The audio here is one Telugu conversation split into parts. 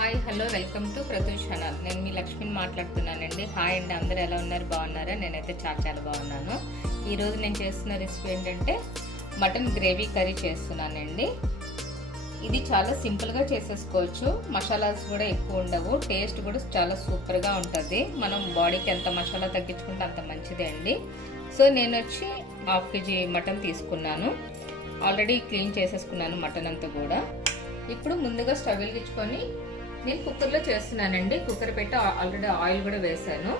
Hi hello welcome to Prathu channel. నేను మీ లక్ష్మిని మాట్లాడుతున్నానండి. హాయ్ అండి, అందరూ ఎలా ఉన్నారు? బాగున్నారా? నేనైతే చాలా బాగున్నాను. ఈరోజు నేను చేస్తున్న రెసిపీ ఏంటంటే మటన్ గ్రేవీ కర్రీ చేస్తున్నానండి. ఇది చాలా సింపుల్గా చేసేసుకోవచ్చు. మసాలాస్ కూడా ఎక్కువ ఉండవు, టేస్ట్ కూడా చాలా సూపర్గా ఉంటుంది. మనం బాడీకి ఎంత మసాలా తగ్గించుకుంటే అంత మంచిదే అండి. సో నేను వచ్చి 1/2 kg మటన్ తీసుకున్నాను. ఆల్రెడీ క్లీన్ చేసేసుకున్నాను మటన్ అంతా కూడా. ఇప్పుడు ముందుగా స్టవ్ వెలిగించుకొని నేను కుక్కర్లో చేస్తున్నానండి. కుక్కర్ పెట్టి ఆల్రెడీ ఆయిల్ కూడా వేసాను.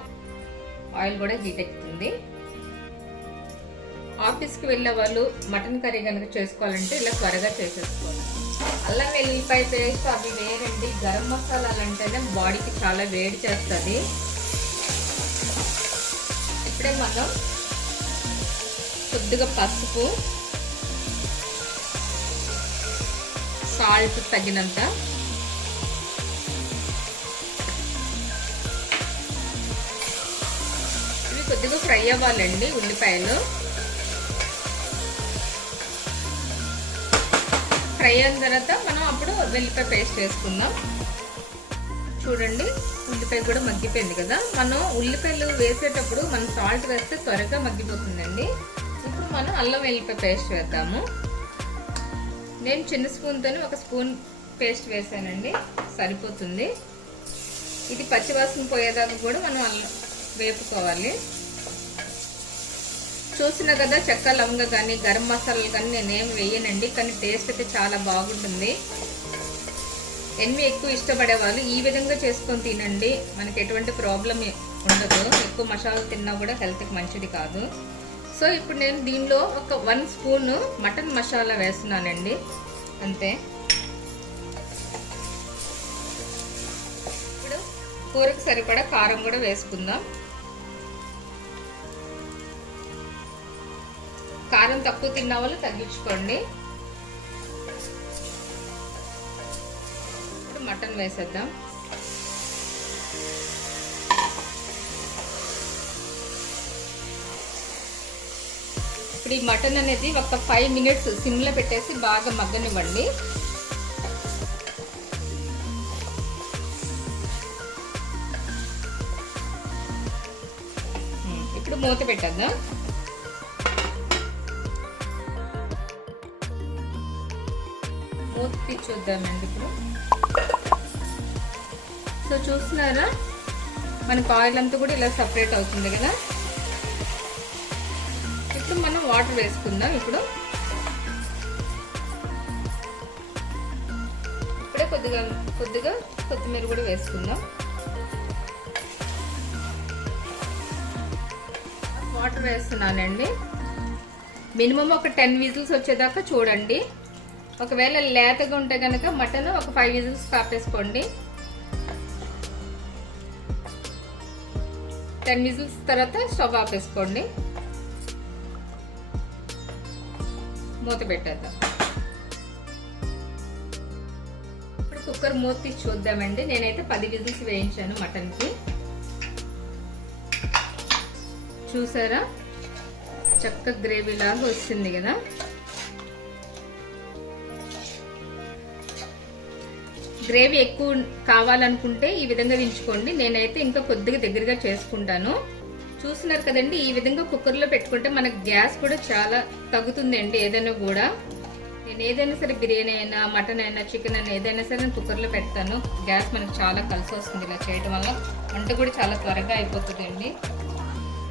ఆయిల్ కూడా హీట్ ఎక్కుతుంది. ఆఫీస్కి వెళ్ళే వాళ్ళు మటన్ కర్రీ కనుక చేసుకోవాలంటే ఇలా త్వరగా చేసేసుకోవాలి. అల్లం వెల్లిపాయ పేస్ట్ అవి వేరండి. గరం మసాలాలు అంటేనే బాడీకి చాలా వేడి చేస్తుంది. ఇప్పుడే మనం కొద్దిగా పసుపు, సాల్ట్ తగినంత, ఇవి కొద్దిగా ఫ్రై అవ్వాలండి. ఉల్లిపాయలు ఫ్రై అయిన తర్వాత మనం అప్పుడు వెల్లిపాయ పేస్ట్ వేసుకుందాం. చూడండి, ఉల్లిపాయ కూడా మగ్గిపోయింది కదా. మనం ఉల్లిపాయలు వేసేటప్పుడు మనం సాల్ట్ వేస్తే త్వరగా మగ్గిపోతుందండి. ఇప్పుడు మనం అల్లం వెల్లిపాయ పేస్ట్ వేద్దాము. నేను చిన్న స్పూన్తో 1 స్పూన్ పేస్ట్ వేసానండి, సరిపోతుంది. ఇది పచ్చివాసన పోయేదాకా కూడా మనం వేపుకోవాలి. చూసిన కదా, చెక్క లవంగ కానీ గరం మసాలాలు కానీ నేనేం వేయనండి, కానీ టేస్ట్ అయితే చాలా బాగుంటుంది. ఎన్ని ఎక్కువ ఇష్టపడే వాళ్ళు ఈ విధంగా చేసుకొని తినండి, మనకి ఎటువంటి ప్రాబ్లం ఉండదు. ఎక్కువ మసాలా తిన్నా కూడా హెల్త్కి మంచిది కాదు. సో ఇప్పుడు నేను దీనిలో ఒక 1 స్పూన్ మటన్ మసాలా వేస్తున్నానండి, అంతే. ఇప్పుడు కూరకు సరిపడా కారం కూడా వేసుకుందాం. కారం తక్కువ తిన్న వాళ్ళు తగ్గించుకోండి. ఇప్పుడు మటన్ వేసేద్దాం. ఇప్పుడు ఈ మటన్ అనేది ఒక 5 మినిట్స్ సిమ్లో పెట్టేసి బాగా మగ్గనివ్వండి. ఇప్పుడు మూత పెట్టేద్దాం. మూత తీసి చూద్దామండి ఇప్పుడు. సో చూస్తున్నారా, మనకు ఆయిల్ అంతా కూడా ఇలా సపరేట్ అవుతుంది కదా. ఇప్పుడు మనం వాటర్ వేసుకుందాం. ఇప్పుడే కొద్దిగా కొత్తిమీర కూడా వేసుకుందాం. వాటర్ వేస్తున్నానండి. మినిమం ఒక 10 విజిల్స్ వచ్చేదాకా చూడండి. ఒకవేళ లేతగా ఉంటే కనుక మటన్ ఒక 5 విజిల్స్ కాపేసుకోండి. 10 విజిల్స్ తర్వాత స్టవ్ ఆపేసుకోండి. మూత పెట్టేద్దాం. ఇప్పుడు కుక్కర్ మూత తీసి చూద్దామండి. నేనైతే 10 విజిల్స్ వేయించాను మటన్కి. చూసారా, చక్కగా గ్రేవీ లాగా వస్తుంది కదా. గ్రేవీ ఎక్కువ కావాలనుకుంటే ఈ విధంగా దించుకోండి. నేనైతే ఇంకా కొద్దిగా దగ్గరగా చేసుకుంటాను. చూస్తున్నారు కదండి, ఈ విధంగా కుక్కర్లో పెట్టుకుంటే మనకు గ్యాస్ కూడా చాలా తగ్గుతుందండి. ఏదైనా కూడా నేను ఏదైనా సరే, బిర్యానీ అయినా మటన్ అయినా చికెన్ అయినా ఏదైనా సరే నేను కుక్కర్లో పెడతాను. గ్యాస్ మనకు చాలా కలిసి వస్తుంది ఇలా చేయడం వల్ల. వంట కూడా చాలా త్వరగా అయిపోతుందండి.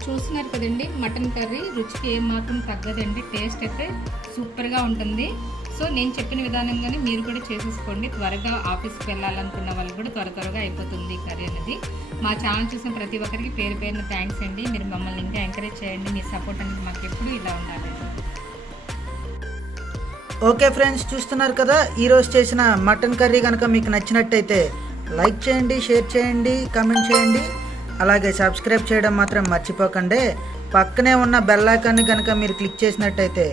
చూస్తున్నారు కదండి, మటన్ కర్రీ రుచికి ఏమాత్రం తగ్గదండి. టేస్ట్ అయితే సూపర్గా ఉంటుంది. సో నేను చెప్పిన విధానంగానే మీరు కూడా చేసేసుకోండి. త్వరగా ఆఫీస్కి వెళ్ళాలనుకున్న వాళ్ళు కూడా త్వరగా అయిపోతుంది ఈ కర్రీ అనేది. మా ఛానల్ చూసిన ప్రతి ఒక్కరికి పేరు పేరున థ్యాంక్స్ అండి. మీరు మమ్మల్ని ఇంకా ఎంకరేజ్ చేయండి. మీ సపోర్ట్ అనేది మాకు ఎప్పుడు ఇలా ఉండాలండి. ఓకే ఫ్రెండ్స్, చూస్తున్నారు కదా, ఈరోజు చేసిన మటన్ కర్రీ కనుక మీకు నచ్చినట్టయితే లైక్ చేయండి, షేర్ చేయండి, కామెంట్ చేయండి. అలాగే సబ్స్క్రైబ్ చేయడం మాత్రం మర్చిపోకండి. పక్కనే ఉన్న బెల్ ఐకాన్ని కనుక మీరు క్లిక్ చేసినట్టయితే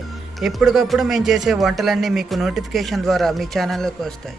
ఎప్పటికప్పుడు మేము చేసే వంటలన్నీ మీకు నోటిఫికేషన్ ద్వారా మీ ఛానల్లోకి వస్తాయి.